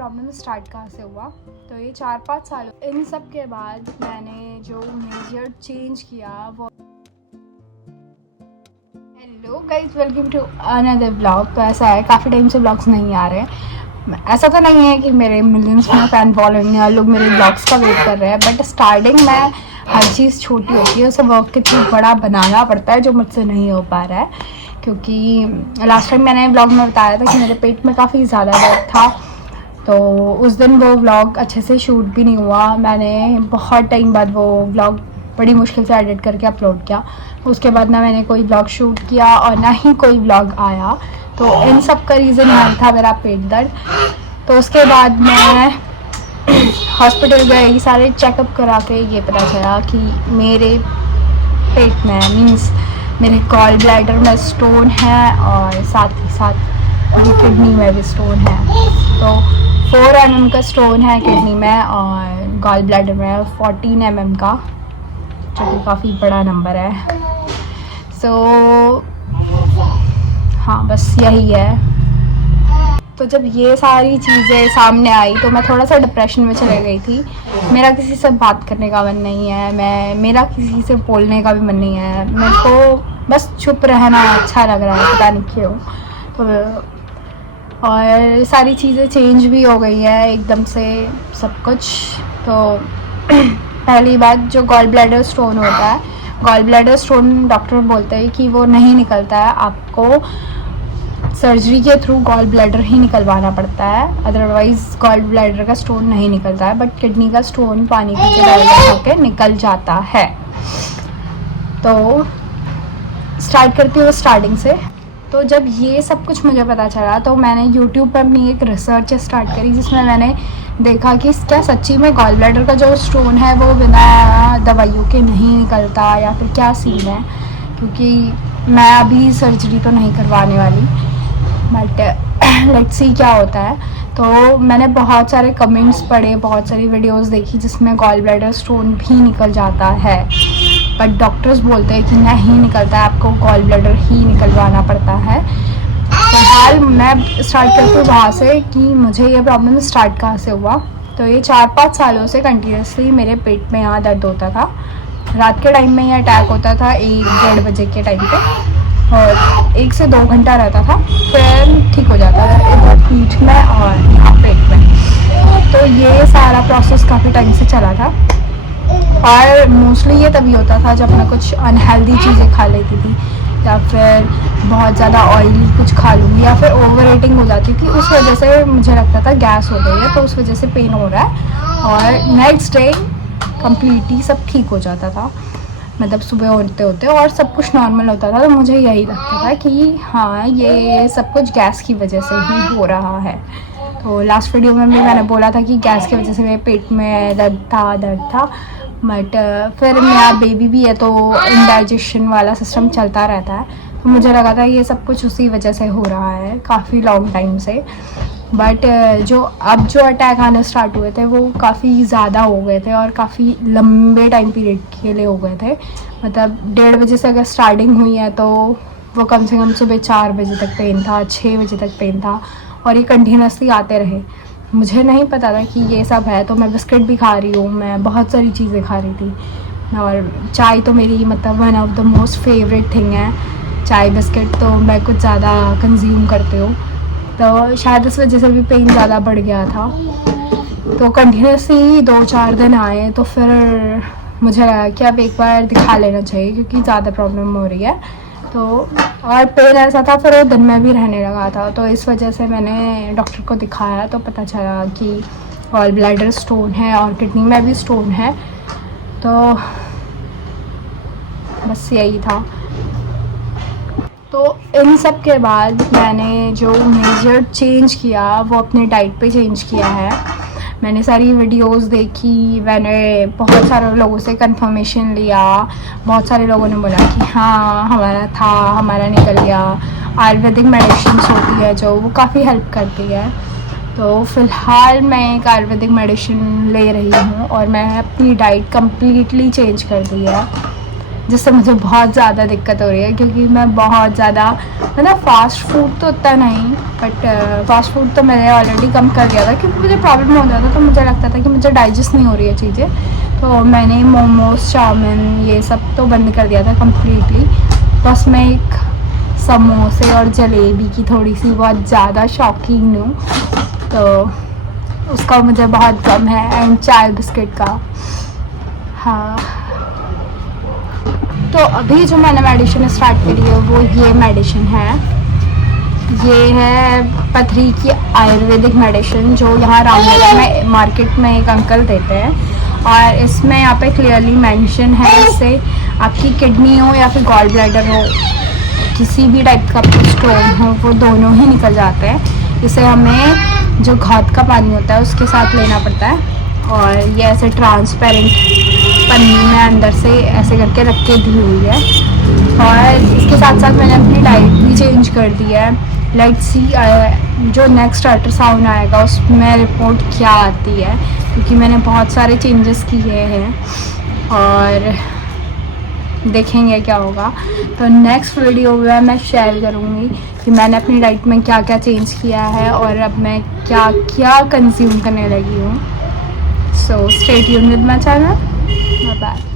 Problem start कहाँ से हुआ। तो ये 4-5 साल इन सब के बाद मैंने जो मेजर चेंज किया वो। Hello guys, welcome to another blog. तो ऐसा है, काफ़ी टाइम से ब्लॉग्स नहीं आ रहे हैं। ऐसा तो नहीं है कि मेरे मिलियंस में फ़ैन फॉलोइंग है, लोग मेरे ब्लॉग्स का वेट कर रहे हैं, बट स्टार्टिंग में हर चीज़ छोटी होती है, उसे वर्क कितनी बड़ा बनाना पड़ता है जो मुझसे नहीं हो पा रहा है। क्योंकि लास्ट टाइम मैंने ब्लॉग में बताया था कि मेरे पेट में काफ़ी ज़्यादा दर्द था, तो उस दिन वो व्लॉग अच्छे से शूट भी नहीं हुआ। मैंने बहुत टाइम बाद वो व्लॉग बड़ी मुश्किल से एडिट करके अपलोड किया। उसके बाद ना मैंने कोई व्लॉग शूट किया और ना ही कोई व्लॉग आया। तो इन सब का रीज़न यही था, मेरा पेट दर्द। तो उसके बाद मैं हॉस्पिटल गई, सारे चेकअप करा के ये पता चला कि मेरे पेट में मीन्स मेरे गॉल ब्लैडर में स्टोन है और साथ ही साथ मेरी किडनी में भी स्टोन है। तो 4 mm का स्टोन है किडनी में और गॉल ब्लैडर में 14 mm का, जो कि काफ़ी बड़ा नंबर है। हाँ, बस यही है। तो जब ये सारी चीज़ें सामने आई तो मैं थोड़ा सा डिप्रेशन में चले गई थी। मेरा किसी से बात करने का मन नहीं है, मेरा किसी से बोलने का भी मन नहीं है। मेरे को बस चुप रहना अच्छा लग रहा है, पता नहीं क्यों। तो और सारी चीज़ें चेंज भी हो गई है एकदम से सब कुछ। तो पहली बात, जो गॉल ब्लैडर स्टोन होता है, गॉल ब्लैडर स्टोन डॉक्टर बोलते हैं कि वो नहीं निकलता है, आपको सर्जरी के थ्रू गॉल ब्लैडर ही निकलवाना पड़ता है, अदरवाइज़ गॉल ब्लैडर का स्टोन नहीं निकलता है। बट किडनी का स्टोन पानी पी के डाइवर्ट होकर निकल जाता है। तो स्टार्ट करती हूँ स्टार्टिंग से। तो जब ये सब कुछ मुझे पता चला तो मैंने यूट्यूब पर अपनी एक रिसर्च स्टार्ट करी, जिसमें मैंने देखा कि क्या सच्ची में गॉल ब्लैडर का जो स्टोन है वो बिना दवाइयों के नहीं निकलता या फिर क्या सीन है। क्योंकि मैं अभी सर्जरी तो नहीं करवाने वाली, बट लेट्स सी क्या होता है। तो मैंने बहुत सारे कमेंट्स पढ़े, बहुत सारी वीडियोस देखी जिसमें गॉल ब्लैडर स्टोन भी निकल जाता है, बट डॉक्टर्स बोलते हैं कि नहीं निकलता है, आपको गॉल ब्लैडर ही निकलवाना पड़ता है। फिलहाल मैं स्टार्ट करती हूँ वहाँ से कि मुझे ये प्रॉब्लम स्टार्ट कहाँ से हुआ। तो ये 4-5 सालों से कंटिन्यूसली मेरे पेट में यहाँ दर्द होता था। रात के टाइम में ये अटैक होता था 1-1:30 बजे के टाइम पे, और 1 से 2 घंटा रहता था, फिर ठीक हो जाता था इधर पीठ में और यहाँ पेट में। तो ये सारा प्रोसेस काफ़ी टाइम से चला था, और मोस्टली ये तभी होता था जब मैं कुछ अनहेल्दी चीज़ें खा लेती थी, या फिर बहुत ज़्यादा ऑयली कुछ खा लूँगी, या फिर ओवर ईटिंग हो जाती थी। उस वजह से मुझे लगता था गैस हो गई है, तो उस वजह से पेन हो रहा है, और नेक्स्ट डे कम्प्लीटली सब ठीक हो जाता था। मतलब सुबह होते होते और सब कुछ नॉर्मल होता था। तो मुझे यही लगता था कि हाँ, ये सब कुछ गैस की वजह से ही हो रहा है। तो लास्ट वीडियो में भी मैंने बोला था कि गैस की वजह से मेरे पेट में दर्द था, बट फिर मेरा बेबी भी है तो इंडाइजेशन वाला सिस्टम चलता रहता है। तो मुझे लगा था ये सब कुछ उसी वजह से हो रहा है काफ़ी लॉन्ग टाइम से। बट जो अटैक आने स्टार्ट हुए थे वो काफ़ी ज़्यादा हो गए थे और काफ़ी लंबे टाइम पीरियड के लिए हो गए थे। मतलब 1:30 बजे से अगर स्टार्टिंग हुई है तो वो कम से कम सुबह 4 बजे तक पेन था, 6 बजे तक पेन था, और ये कंटिन्यूसली आते रहे। मुझे नहीं पता था कि ये सब है। तो मैं बिस्किट भी खा रही हूँ, मैं बहुत सारी चीज़ें खा रही थी, और चाय तो मेरी मतलब one of the most favourite thing है। चाय बिस्किट तो मैं कुछ ज़्यादा कंज्यूम करती हूँ, तो शायद इस वजह से भी पेन ज़्यादा बढ़ गया था। तो कंटिन्यूसली 2-4 दिन आए, तो फिर मुझे लगा कि अब एक बार दिखा लेना चाहिए क्योंकि ज़्यादा प्रॉब्लम हो रही है। तो और पेन ऐसा था फिर वो दिन में भी रहने लगा था, तो इस वजह से मैंने डॉक्टर को दिखाया तो पता चला कि गॉल ब्लैडर स्टोन है और किडनी में भी स्टोन है। तो बस यही था। तो इन सब के बाद मैंने जो मेजर चेंज किया वो अपने डाइट पे चेंज किया है। मैंने सारी वीडियोस देखी, मैंने बहुत सारे लोगों से कंफर्मेशन लिया। बहुत सारे लोगों ने बोला कि हाँ हमारा निकल गया। आयुर्वेदिक मेडिसिन होती है जो वो काफ़ी हेल्प करती है। तो फ़िलहाल मैं एक आयुर्वेदिक मेडिसिन ले रही हूँ और मैं अपनी डाइट कम्प्लीटली चेंज कर दी है। जिससे मुझे बहुत ज़्यादा दिक्कत हो रही है, क्योंकि मैं बहुत ज़्यादा मतलब फ़ास्ट फूड तो उतना नहीं, बट फ़ास्ट फूड तो मैंने ऑलरेडी कम कर दिया था, क्योंकि मुझे प्रॉब्लम हो जाता था, तो मुझे लगता था कि मुझे डाइजेस्ट नहीं हो रही है चीज़ें, तो मैंने मोमोज, चाउमीन ये सब तो बंद कर दिया था कम्प्लीटली। बस मैं एक समोसे और जलेबी की थोड़ी सी बहुत ज़्यादा शौकीन हूँ, तो उसका मुझे बहुत गम है, एंड चाय बिस्किट का। हाँ, तो अभी जो मैंने मेडिसिन स्टार्ट करी है वो ये मेडिसिन है, ये है पथरी की आयुर्वेदिक मेडिसिन, जो यहाँ रामनगर में मार्केट में एक अंकल देते हैं, और इसमें यहाँ पे क्लियरली मेंशन है, इससे आपकी किडनी हो या फिर गॉल ब्लैडर हो, किसी भी टाइप का स्टोन हो, वो दोनों ही निकल जाते हैं। इसे हमें जो घात का पानी होता है उसके साथ लेना पड़ता है, और ये ऐसे ट्रांसपेरेंट पन्नी में अंदर से ऐसे करके रख के दी हुई है। और इसके साथ साथ मैंने अपनी डाइट भी चेंज कर दी है। लेट्स सी जो नेक्स्ट अल्ट्रासाउंड आएगा उसमें रिपोर्ट क्या आती है, क्योंकि मैंने बहुत सारे चेंजेस किए हैं और देखेंगे क्या होगा। तो नेक्स्ट वीडियो में मैं शेयर करूँगी कि मैंने अपनी डाइट में क्या क्या चेंज किया है और अब मैं क्या क्या कंज्यूम करने लगी हूँ। So stay tuned with my channel. Bye bye.